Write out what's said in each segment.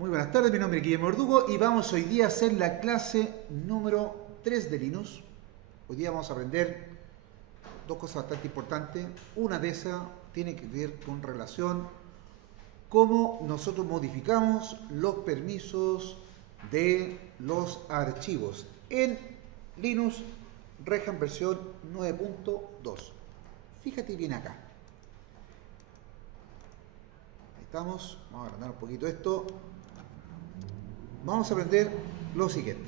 Muy buenas tardes, mi nombre es Guillermo Verdugo y vamos hoy día a hacer la clase número 3 de Linux. Hoy día vamos a aprender dos cosas bastante importantes. Una de esas tiene que ver con relación cómo nosotros modificamos los permisos de los archivos en Linux Red Hat versión 9.2. Fíjate bien acá. Ahí estamos. Vamos a agrandar un poquito esto. Vamos a aprender lo siguiente.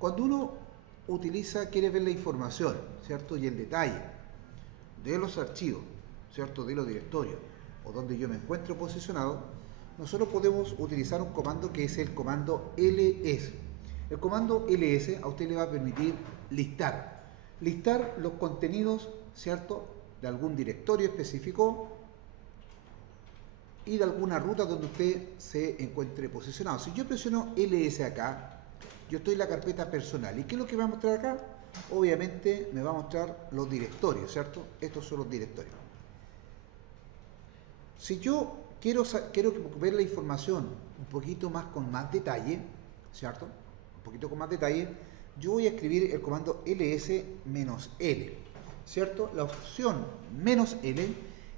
Cuando uno quiere ver la información, ¿cierto? Y el detalle de los archivos, ¿cierto? De los directorios o donde yo me encuentro posicionado, nosotros podemos utilizar un comando que es el comando ls. El comando ls a usted le va a permitir listar los contenidos, ¿cierto? De algún directorio específico y de alguna ruta donde usted se encuentre posicionado. Si yo presiono ls acá, yo estoy en la carpeta personal. ¿Y qué es lo que me va a mostrar acá? Obviamente me va a mostrar los directorios, ¿cierto? Estos son los directorios. Si yo quiero ver la información un poquito más con más detalle, ¿cierto? Un poquito con más detalle, yo voy a escribir el comando ls-l, ¿cierto? La opción "-l"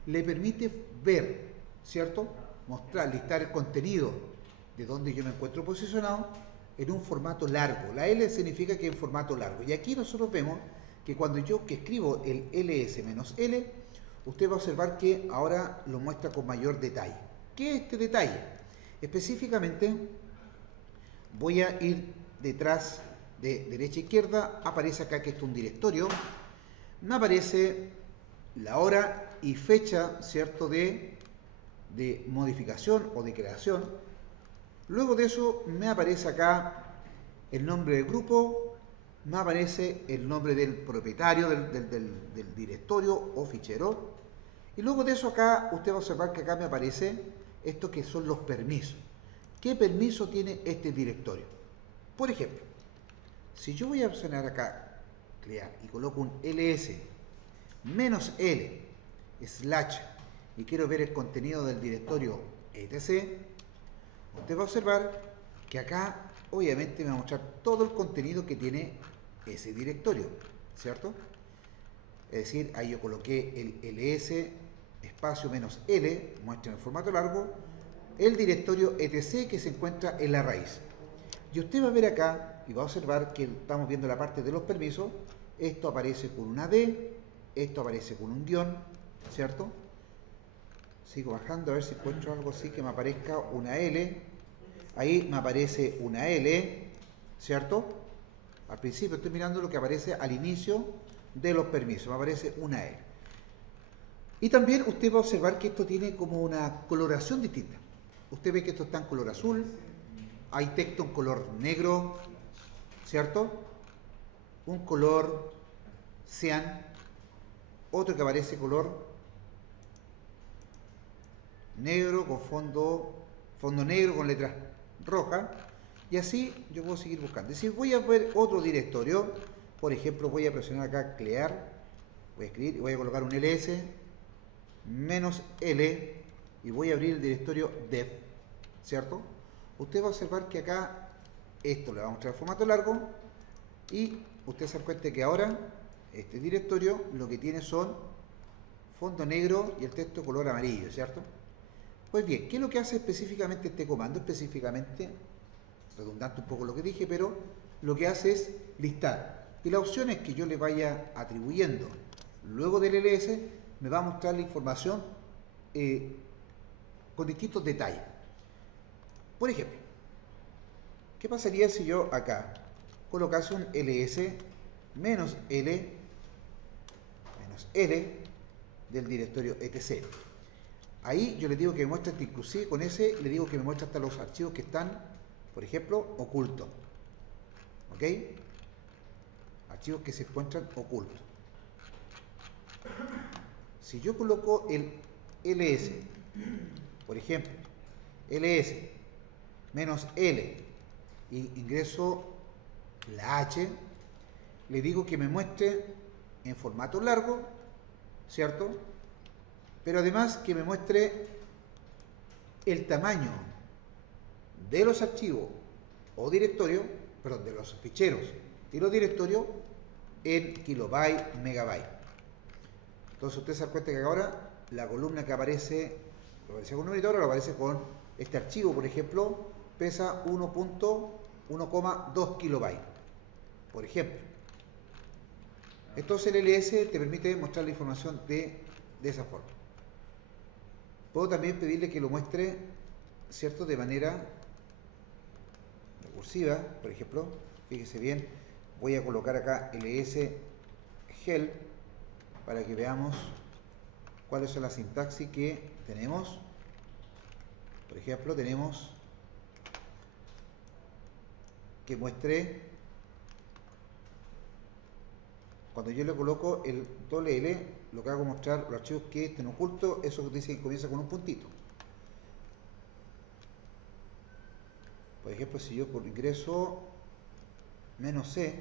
le permite ver, ¿cierto? Mostrar, listar el contenido de donde yo me encuentro posicionado en un formato largo. La L significa que en formato largo. Y aquí nosotros vemos que cuando yo escribo el ls-l, usted va a observar que ahora lo muestra con mayor detalle. ¿Qué es este detalle? Específicamente voy a ir detrás de derecha a izquierda, aparece acá que esto es un directorio, me aparece la hora y fecha, ¿cierto?, de modificación o de creación. Luego de eso me aparece acá el nombre del grupo, me aparece el nombre del propietario del directorio o fichero, y luego de eso acá usted va a observar que acá me aparece esto que son los permisos. ¿Qué permiso tiene este directorio? Por ejemplo, si yo voy a opcionar acá crear y coloco un ls -l / y quiero ver el contenido del directorio etc., usted va a observar que acá obviamente me va a mostrar todo el contenido que tiene ese directorio, ¿cierto? Es decir, ahí yo coloqué el ls -l, muestra en el formato largo, el directorio etc que se encuentra en la raíz. Y usted va a ver acá y va a observar que estamos viendo la parte de los permisos. Esto aparece con una D, esto aparece con un guión, ¿cierto? Sigo bajando a ver si encuentro algo así que me aparezca una L. Ahí me aparece una L, ¿cierto? Al principio estoy mirando lo que aparece al inicio de los permisos, me aparece una L. Y también usted va a observar que esto tiene como una coloración distinta. Usted ve que esto está en color azul, hay texto en color negro, ¿cierto? Un color cian, otro que aparece color negro con fondo negro con letras rojas, y así yo puedo seguir buscando. Y si voy a ver otro directorio, por ejemplo, voy a presionar acá clear, voy a escribir y voy a colocar un ls -l y voy a abrir el directorio dev, ¿cierto? Usted va a observar que acá esto le va a mostrar el formato largo y usted se da cuenta que ahora este directorio lo que tiene son fondo negro y el texto color amarillo, ¿cierto? Pues bien, ¿qué es lo que hace específicamente este comando? Específicamente, redundante un poco lo que dije, pero lo que hace es listar. Y las opciones que yo le vaya atribuyendo luego del ls me va a mostrar la información con distintos detalles. Por ejemplo, ¿qué pasaría si yo acá colocase un ls -l del directorio etc? Ahí yo le digo que me muestre, inclusive con ese le digo que me muestre hasta los archivos que están, por ejemplo, ocultos. ¿Ok? Archivos que se encuentran ocultos. Si yo coloco el ls, por ejemplo, ls -l y ingreso la h, le digo que me muestre en formato largo, ¿cierto? Pero además que me muestre el tamaño de los archivos o directorios, perdón, de los ficheros y los directorios en kilobyte, megabyte. Entonces usted se da cuenta que ahora la columna que aparece, lo aparece con un numerito, ahora lo aparece con este archivo, por ejemplo, pesa 1,2 kilobytes, por ejemplo. Entonces el LS te permite mostrar la información de esa forma. Puedo también pedirle que lo muestre, ¿cierto?, de manera recursiva, por ejemplo. Fíjese bien, voy a colocar acá ls help para que veamos cuáles son las sintaxis que tenemos. Por ejemplo, tenemos que muestre, cuando yo le coloco el doble L, lo que hago es mostrar los archivos que estén ocultos, eso que dice que comienza con un puntito. Por ejemplo, si yo ingreso -C,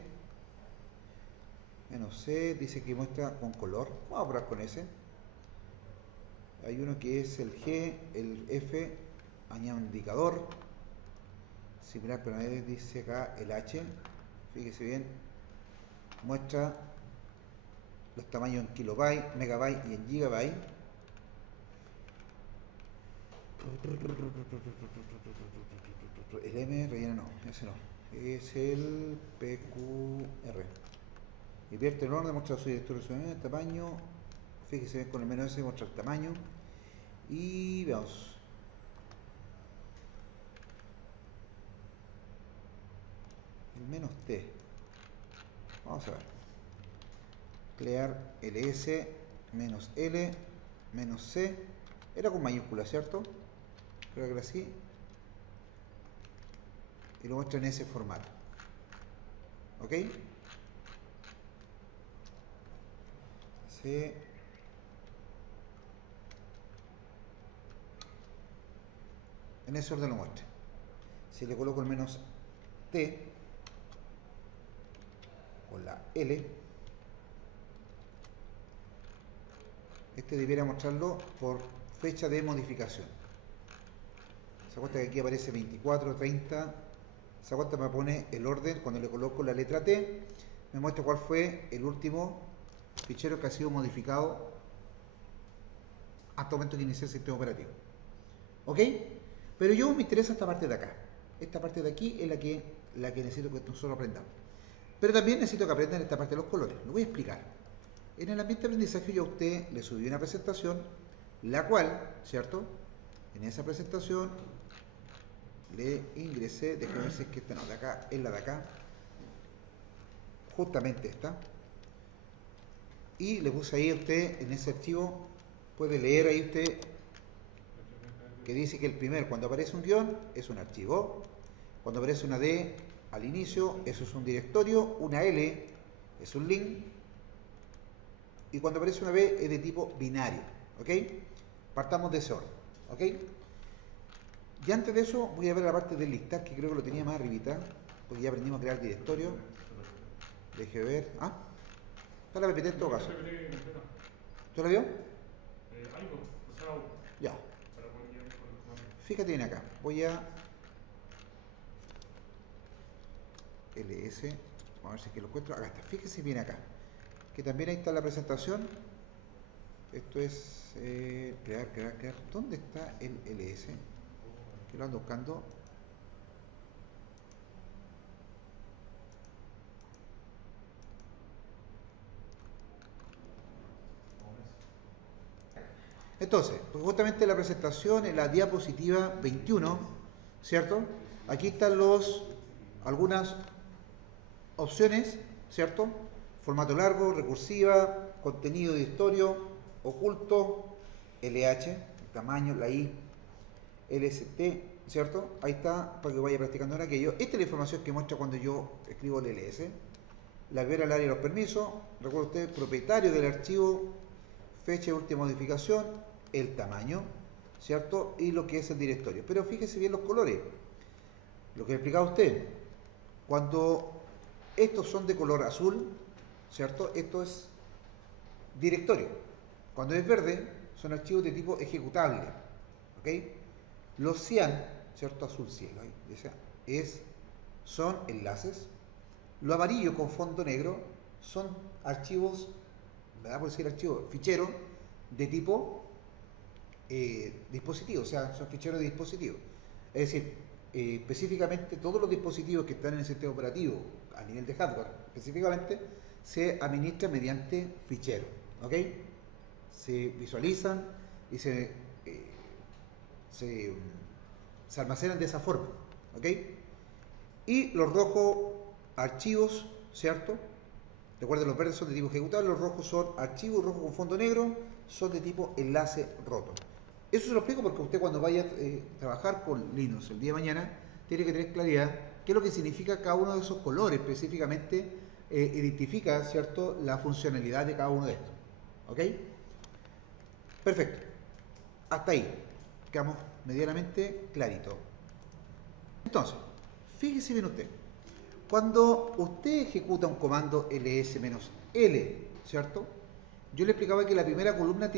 dice que muestra con color, vamos a probar con ese. Hay uno que es el G, el F, añade un indicador, similar pero nadie dice acá el H, fíjese bien, muestra los tamaños en kilobyte, megabyte y en gigabyte. El M rellena no, ese no, es el PQR. Invierte el orden, muestra su directorio, el tamaño, fíjese bien con el menú S, muestra el tamaño. Y veamos. El -T. Vamos a ver. Clear ls -L -C. Era con mayúscula, ¿cierto? Creo que era así. Y lo muestra en ese formato. ¿Ok? C. En ese orden lo muestra. Si le coloco el -T con la L, este debiera mostrarlo por fecha de modificación. Se da cuenta que aquí aparece 24, 30. Se da cuenta, me pone el orden. Cuando le coloco la letra T, me muestra cuál fue el último fichero que ha sido modificado hasta el momento que inicié el sistema operativo. ¿Ok? Pero yo me interesa esta parte de acá. Esta parte de aquí es la que necesito que nosotros aprendamos. Pero también necesito que aprendan esta parte de los colores. Lo voy a explicar. En el ambiente de aprendizaje yo a usted le subí una presentación, la cual, ¿cierto? En esa presentación le ingresé, déjame ver si es que esta no, de acá, es la de acá, justamente esta. Y le puse ahí a usted, en ese archivo, puede leer ahí usted, que dice que el primer, cuando aparece un guión, es un archivo. Cuando aparece una D al inicio, eso es un directorio. Una L es un link. Y cuando aparece una B es de tipo binario. ¿Ok? Partamos de ese orden. ¿Ok? Y antes de eso voy a ver la parte del listar, que creo que lo tenía más arribita, porque ya aprendimos a crear directorio. Deje ver. Ah, está la PPT en todo caso. ¿Tú la vio? Ya. Fíjate bien acá. Voy a ls. Vamos a ver si es que lo encuentro. Acá está. Fíjese bien acá. Que también ahí está la presentación. Esto es crear. ¿Dónde está el ls? Que lo ando buscando. Entonces, pues justamente la presentación en la diapositiva 21, ¿cierto? Aquí están algunas opciones, ¿cierto? Formato largo, recursiva, contenido de directorio, oculto, LH, el tamaño, la I, LST, ¿cierto? Ahí está, para que vaya practicando en aquello. Esta es la información que muestra cuando yo escribo el LS. La ver al área de los permisos, recuerda usted, propietario del archivo, fecha de última modificación, el tamaño, ¿cierto? Y lo que es el directorio. Pero fíjese bien los colores. Lo que le explicaba a usted, cuando estos son de color azul, ¿cierto? Esto es directorio. Cuando es verde, son archivos de tipo ejecutable. ¿Ok? Los cian ¿cierto? Azul cielo. Ahí dice, son enlaces. Lo amarillo con fondo negro son archivos, ¿verdad? Por decir archivos, ficheros de tipo dispositivo, o sea, son ficheros de dispositivo. Es decir, específicamente todos los dispositivos que están en el sistema operativo a nivel de hardware, específicamente, se administran mediante ficheros, ¿ok? Se visualizan y se, se almacenan de esa forma, ¿ok? Y los rojos, archivos, ¿cierto? Recuerden, los verdes son de tipo ejecutable, los rojos son archivos, rojos con fondo negro, son de tipo enlace roto. Eso se lo explico porque usted cuando vaya a trabajar con Linux el día de mañana, tiene que tener claridad qué es lo que significa cada uno de esos colores, específicamente identifica, ¿cierto?, la funcionalidad de cada uno de estos. ¿Ok? Perfecto. Hasta ahí. Quedamos medianamente clarito. Entonces, fíjese bien usted. Cuando usted ejecuta un comando ls-l, ¿cierto? Yo le explicaba que la primera columna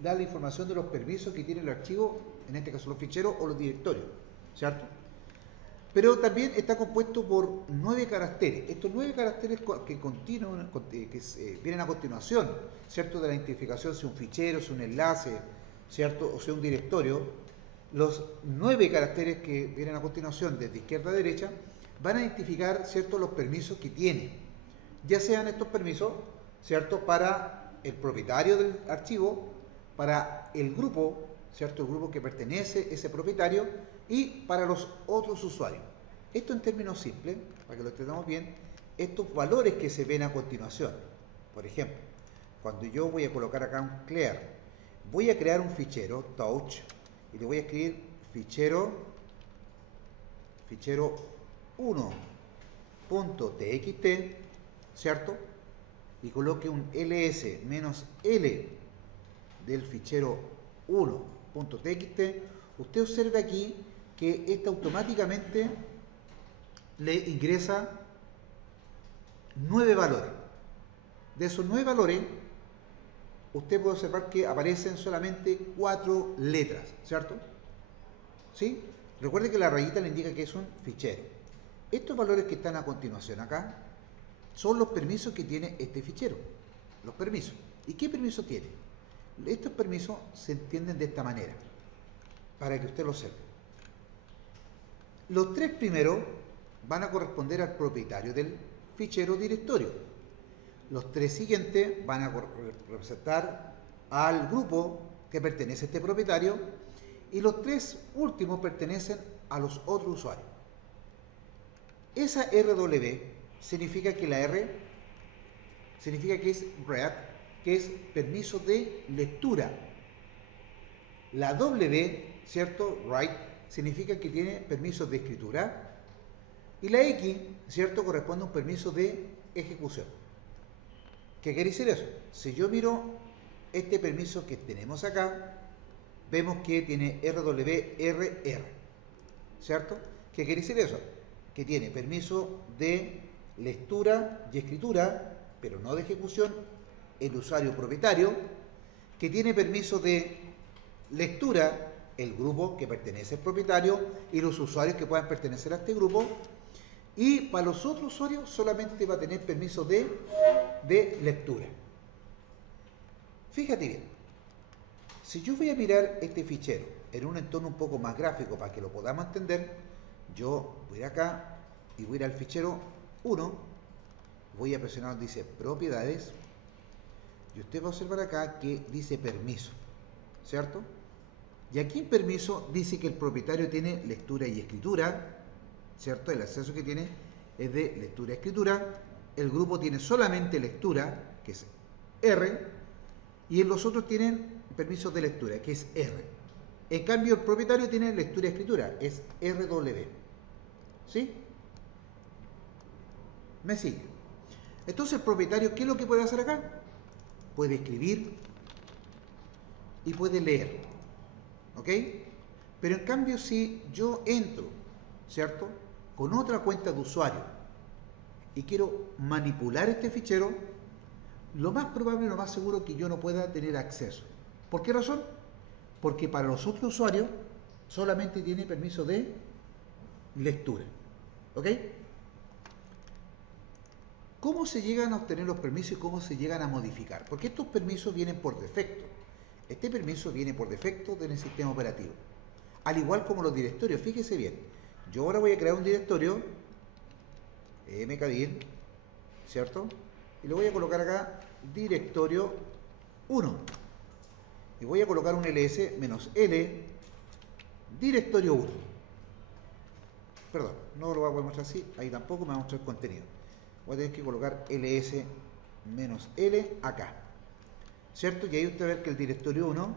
da la información de los permisos que tiene el archivo, en este caso los ficheros o los directorios, ¿cierto? Pero también está compuesto por 9 caracteres. Estos 9 caracteres que vienen a continuación, ¿cierto? De la identificación, si un fichero, si un enlace, ¿cierto? O sea un directorio. Los 9 caracteres que vienen a continuación, desde izquierda a derecha, van a identificar, ¿cierto?, los permisos que tiene. Ya sean estos permisos, ¿cierto?, para el propietario del archivo, para el grupo, ¿cierto?, el grupo que pertenece a ese propietario, y para los otros usuarios. Esto en términos simples, para que lo entendamos bien, estos valores que se ven a continuación. Por ejemplo, cuando yo voy a colocar acá un clear, voy a crear un fichero, touch, y le voy a escribir fichero 1.txt, ¿cierto? Y coloque un ls-l del fichero 1.txt, usted observa aquí que este automáticamente le ingresa 9 valores. De esos 9 valores, usted puede observar que aparecen solamente 4 letras, ¿cierto? ¿Sí? Recuerde que la rayita le indica que es un fichero. Estos valores que están a continuación acá son los permisos que tiene este fichero. Los permisos. ¿Y qué permiso tiene? Estos permisos se entienden de esta manera, para que usted lo sepa. Los 3 primeros van a corresponder al propietario del fichero directorio. Los 3 siguientes van a representar al grupo que pertenece a este propietario, y los 3 últimos pertenecen a los otros usuarios. Esa RW significa que la R significa que es read, que es permiso de lectura. La W, ¿cierto? Write, significa que tiene permisos de escritura. Y la X, ¿cierto? Corresponde a un permiso de ejecución. ¿Qué quiere decir eso? Si yo miro este permiso que tenemos acá, vemos que tiene RWRR, ¿cierto? ¿Qué quiere decir eso? Que tiene permiso de lectura y escritura, pero no de ejecución, el usuario propietario, que tiene permiso de lectura el grupo que pertenece al propietario y los usuarios que puedan pertenecer a este grupo, y para los otros usuarios solamente va a tener permiso de lectura. Fíjate bien, si yo voy a mirar este fichero en un entorno un poco más gráfico para que lo podamos entender, yo voy a ir acá y voy a ir al fichero 1, voy a presionar donde dice propiedades, y usted va a observar acá que dice permiso, ¿cierto? Y aquí en permiso dice que el propietario tiene lectura y escritura, ¿cierto? El acceso que tiene es de lectura y escritura. El grupo tiene solamente lectura, que es R, y los otros tienen permisos de lectura, que es R. En cambio, el propietario tiene lectura y escritura, es RW. ¿Sí? ¿Me sigue? Entonces, el propietario, ¿qué es lo que puede hacer acá? Puede escribir y puede leer. ¿Ok? Pero en cambio, si yo entro, ¿cierto?, con otra cuenta de usuario y quiero manipular este fichero, lo más probable y lo más seguro es que yo no pueda tener acceso. ¿Por qué razón? Porque para los otros usuarios, solamente tiene permiso de lectura. ¿Ok? ¿Cómo se llegan a obtener los permisos y cómo se llegan a modificar? Porque estos permisos vienen por defecto. Este permiso viene por defecto del sistema operativo. Al igual como los directorios. Fíjese bien. Yo ahora voy a crear un directorio, mkdir, ¿cierto? Y le voy a colocar acá directorio 1. Y voy a colocar un ls-l directorio 1. Perdón, no lo voy a poder mostrar así. Ahí tampoco me va a mostrar el contenido. Voy a tener que colocar ls-l acá, ¿cierto? Y ahí usted va a ver que el directorio 1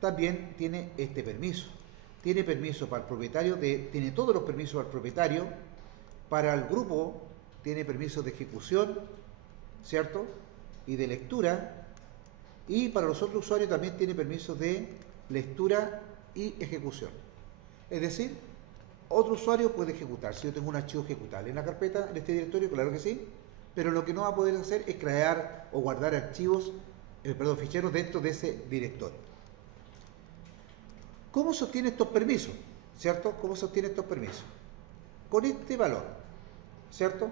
también tiene este permiso. Tiene permiso para el propietario, tiene todos los permisos para el propietario, para el grupo tiene permisos de ejecución, ¿cierto? Y de lectura, y para los otros usuarios también tiene permisos de lectura y ejecución. Es decir, otro usuario puede ejecutar. Si yo tengo un archivo ejecutable en la carpeta, en este directorio, claro que sí, pero lo que no va a poder hacer es crear o guardar archivos, ficheros dentro de ese directorio. ¿Cómo se obtiene estos permisos? ¿Cierto? ¿Cómo se obtiene estos permisos? Con este valor, ¿cierto?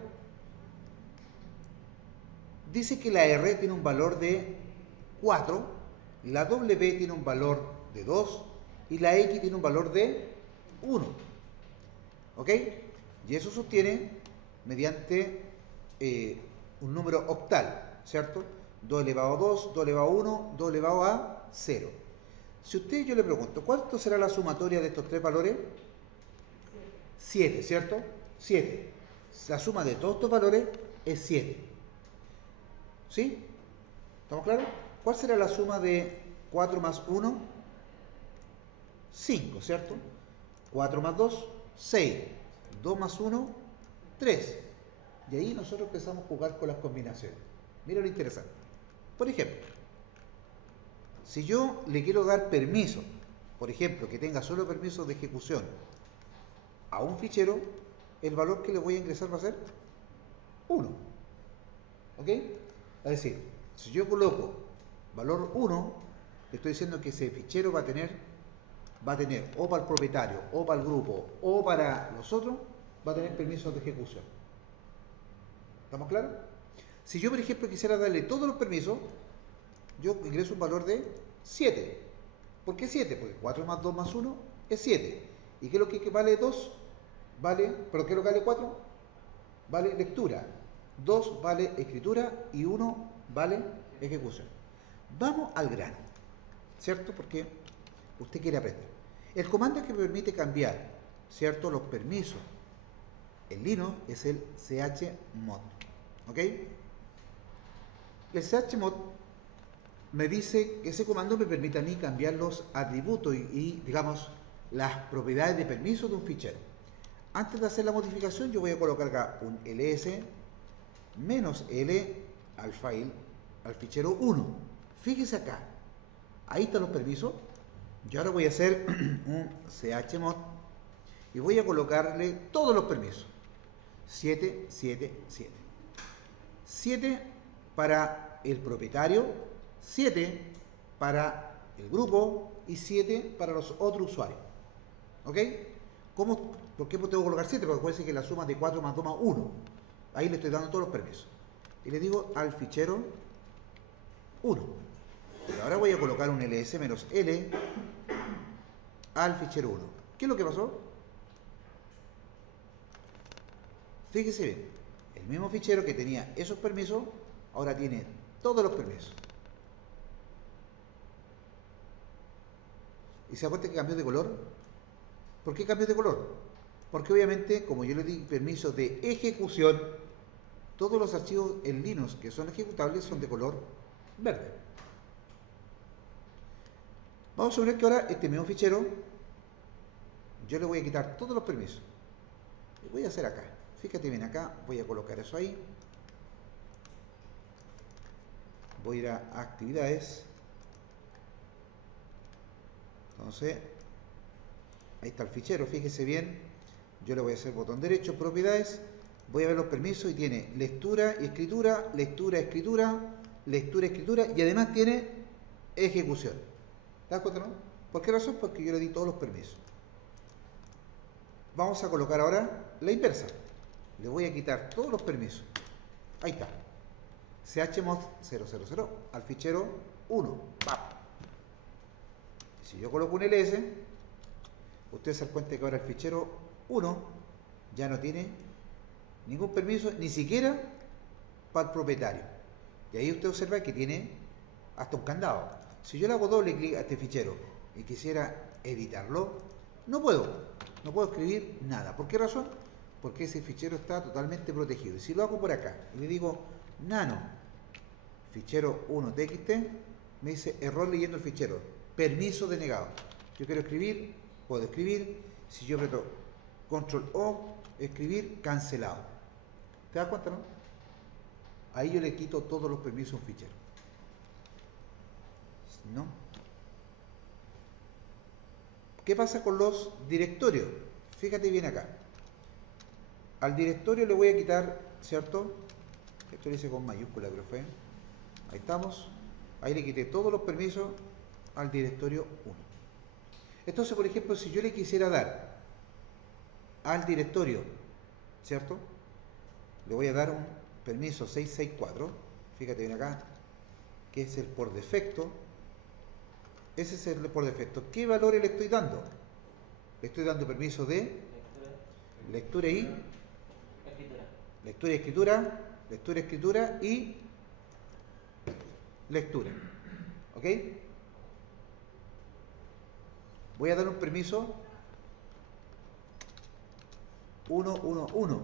Dice que la R tiene un valor de 4, la W tiene un valor de 2 y la X tiene un valor de 1. ¿Ok? Y eso se obtiene mediante un número octal, ¿cierto? 2 elevado a 2, 2 elevado a 1, 2 elevado a 0. Si usted, yo le pregunto, ¿cuánto será la sumatoria de estos tres valores? 7, ¿cierto? 7. La suma de todos estos valores es 7. ¿Sí? ¿Estamos claros? ¿Cuál será la suma de 4 más 1? 5, ¿cierto? 4 más 2, 6. 2 más 1, 3. Y ahí nosotros empezamos a jugar con las combinaciones. Mira lo interesante. Por ejemplo, si yo le quiero dar permiso, por ejemplo, que tenga solo permiso de ejecución a un fichero, el valor que le voy a ingresar va a ser 1. ¿Ok? Es decir, si yo coloco valor 1, le estoy diciendo que ese fichero va a tener o para el propietario, o para el grupo, o para los otros, va a tener permisos de ejecución. ¿Estamos claros? Si yo, por ejemplo, quisiera darle todos los permisos, yo ingreso un valor de 7. ¿Por qué 7? Porque 4 más 2 más 1 es 7. ¿Y qué es lo que vale 2? ¿Pero qué es lo que vale 4? Vale lectura. 2 vale escritura y 1 vale ejecución. Vamos al grano, ¿cierto? Porque usted quiere aprender. El comando que permite cambiar, ¿cierto?, los permisos en Linux es el chmod. ¿Ok? El chmod me dice que ese comando me permite a mí cambiar los atributos y digamos, las propiedades de permiso de un fichero. Antes de hacer la modificación, yo voy a colocar acá un ls-l al file, al fichero 1. Fíjese acá, ahí están los permisos. Yo ahora voy a hacer un chmod y voy a colocarle todos los permisos. 7, 7, 7. 7 para el propietario, 7 para el grupo y 7 para los otros usuarios. ¿Ok? ¿Por qué tengo que colocar 7? Porque puede ser que la suma de 4 más 2 más 1. Ahí le estoy dando todos los permisos. Y le digo al fichero 1. Y ahora voy a colocar un ls-l al fichero 1. ¿Qué es lo que pasó? Fíjese bien, el mismo fichero que tenía esos permisos, ahora tiene todos los permisos. ¿Y se da cuenta que cambió de color? ¿Por qué cambió de color? Porque obviamente, como yo le di permiso de ejecución, todos los archivos en Linux que son ejecutables son de color verde. Vamos a suponer que ahora este mismo fichero, yo le voy a quitar todos los permisos. Y voy a hacer acá. Fíjate bien acá, voy a colocar eso ahí. Voy a ir a actividades. Entonces, ahí está el fichero, fíjese bien. Yo le voy a hacer botón derecho, propiedades. Voy a ver los permisos y tiene lectura y escritura, lectura, escritura, lectura, escritura y además tiene ejecución. ¿Te das cuenta, no? ¿Por qué razón? Porque yo le di todos los permisos. Vamos a colocar ahora la inversa. Le voy a quitar todos los permisos. Ahí está. chmod 000 al fichero 1. Si yo coloco un ls, usted se da cuenta que ahora el fichero 1 ya no tiene ningún permiso, ni siquiera para el propietario. Y ahí usted observa que tiene hasta un candado. Si yo le hago doble clic a este fichero y quisiera editarlo, no puedo escribir nada. ¿Por qué razón? Porque ese fichero está totalmente protegido. Y si lo hago por acá y le digo nano fichero 1txt, me dice error leyendo el fichero, permiso denegado. Yo quiero escribir, puedo escribir. Si yo aprieto control O, escribir, cancelado. ¿Te das cuenta, no? Ahí yo le quito todos los permisos a un fichero. ¿No? ¿Qué pasa con los directorios? Fíjate bien acá. Al directorio le voy a quitar, ¿cierto? Esto lo hice con mayúscula, creo que fue. Ahí estamos. Ahí le quité todos los permisos al directorio 1. Entonces, por ejemplo, si yo le quisiera dar al directorio, ¿cierto? Le voy a dar un permiso 664. Fíjate bien acá, que es el por defecto. Ese es el por defecto. ¿Qué valores le estoy dando? Le estoy dando permiso de lectura y escritura, y lectura. ¿Ok? Voy a dar un permiso 111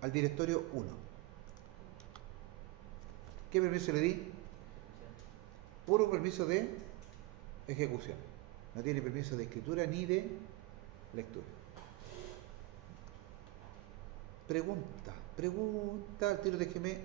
al directorio 1. ¿Qué permiso le di? Puro permiso de ejecución. No tiene permiso de escritura ni de lectura. Pregunta, al tiro déjeme